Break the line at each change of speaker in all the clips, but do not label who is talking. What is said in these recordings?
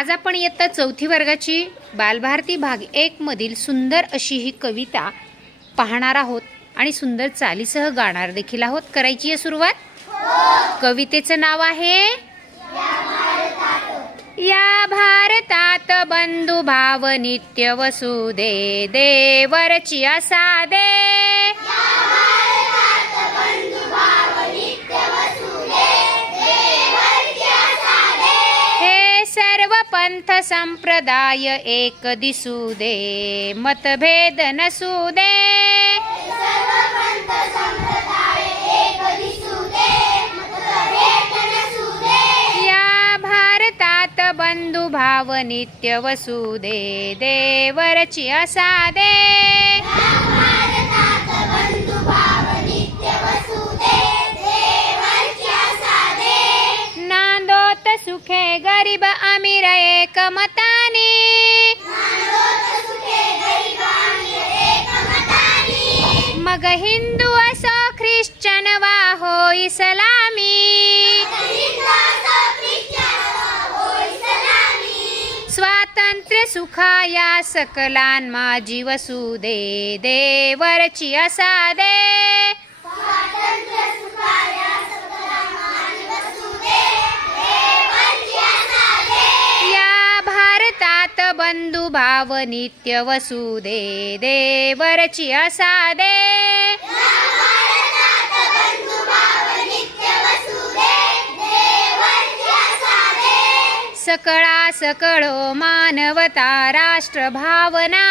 आज आपण इयत्ता चौथी वर्गाची बालभारती भाग एकमधील सुंदर अशी ही कविता पाहणार आहोत आणि सुंदर चालीसह गाणार देखील आहोत. करायची आहे सुरुवात? कवितेचं नाव आहे या भारतात बंधू भाव नित्य वसुदे देवरची असा दे. पंथ संप्रदाय एक दिसू दे मतभेद नसू दे या भारतात बंधू भाव नित्य वसुदे देवरची असा दे सुखे गरीब अमीर एकमताने मग हिंदू असो ख्रिश्चन वा हो इस्लामी. स्वातंत्र्य सुखाया सकलान माझी वसुदे देवरची असा दे बंधू भाव नित्य वसुदे देवरची असा दे सकळा सकळो मानवता राष्ट्र भावना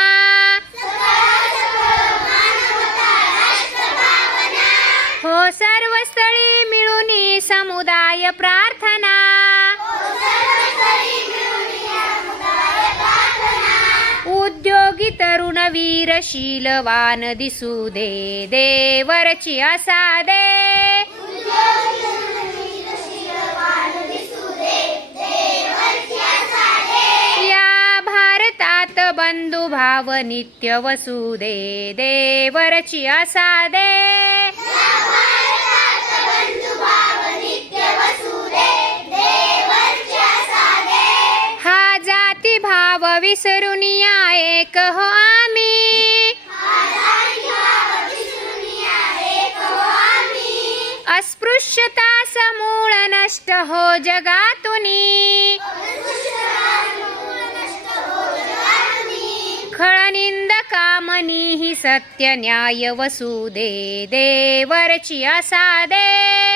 हो सर्वस्थळी मिळून समुदाय प्रार्थना करुण वीर शीलवान दिसू दे देवरची असा दे या भारतात बंधुभाव भाव नित्य वसुदे देवरची असा दे भाव विसरून एक हो आम्ही. अस्पृश्यता समूळ नष्ट हो जगातुनी. खळनिंद कामनी ही सत्य न्याय वसुदे देवरची असा दे.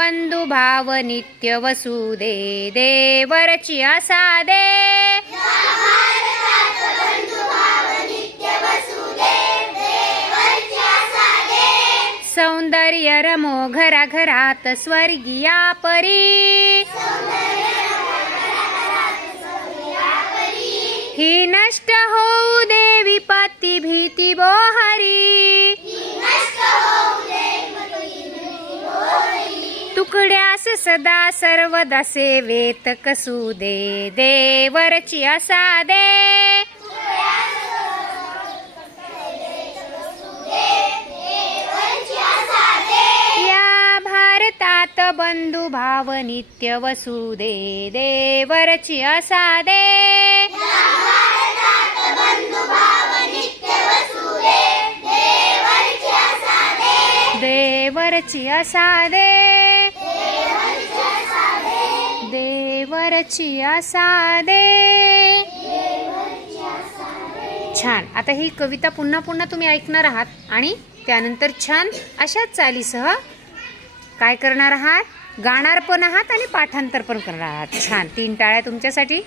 बंधू भाव नित्य वसुदे देवरची असा दे सौंदर्य रमो घरा घरात स्वर्गीया परी ही नष्ट होऊ दे विपत्ती भीती बोह तुकड्यास सदा सर्वदा सेवेत कसू दे देवरची असा दे. या भारतात बंधू भाव नित्य वसुदे देवरची असा दे. देवरची असा दे. देवरची असादे छान. आता ही कविता पुन्हा पुन्हा तुम्ही ऐकणार आहात आणि त्यानंतर छान अशाच चालीसह काय करणार आहात? गाणार पण आहात आणि पाठांतर पण करणार आहात. छान. तीन टाळ्या तुमच्यासाठी.